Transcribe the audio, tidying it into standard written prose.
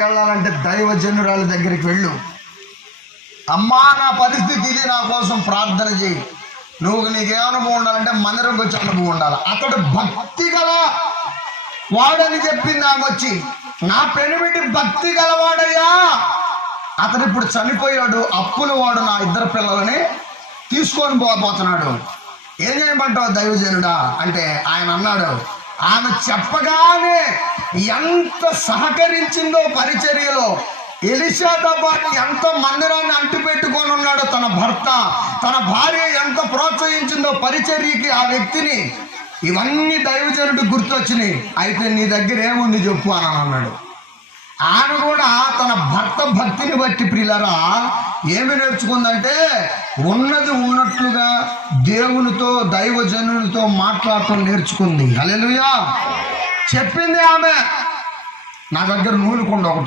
వెళ్ళాలంటే దైవజనురాలి దగ్గరికి వెళ్ళు. అమ్మా, నా పరిస్థితి ఇది, నా కోసం ప్రార్థన చేయి. నీకే అనుభవం ఉండాలంటే మందిరంకి వచ్చి అనుభవం ఉండాలి. అతడు భక్తి గల వాడని చెప్పింది ఆమె వచ్చి. నా పెనిమిటి భక్తి గలవాడయ్యా, అతడు ఇప్పుడు చనిపోయాడు, అప్పుల వాడు నా 2 పిల్లలని తీసుకొని పోతున్నాడు. ఏం చేయమంటావు దైవజనుడా అంటే ఆయన అన్నాడు, ఆమె చెప్పగానే ఎంత సహకరించిందో పరిచర్యలో. ఎలీషాతో పాటు ఎంత మందిరాన్ని అంటిపెట్టుకొని ఉన్నాడో తన భర్త, తన భార్య ఎంత ప్రోత్సహించిందో పరిచర్యకి ఆ వ్యక్తిని. ఇవన్నీ దైవజనుడు గుర్తొచ్చినాయి. అయితే నీ దగ్గర ఏముంది చెప్పు అని అన్నాడు. ఆమె కూడా తన భర్త భక్తిని బట్టి ప్రియులారా ఏమి నేర్చుకుందంటే, ఉన్నది ఉన్నట్లుగా దేవునితో దైవజనునితో మాట్లాడటం నేర్చుకుంది. హల్లెలూయా. చెప్పింది ఆమె, నా దగ్గర నూనె కుండ ఒకటి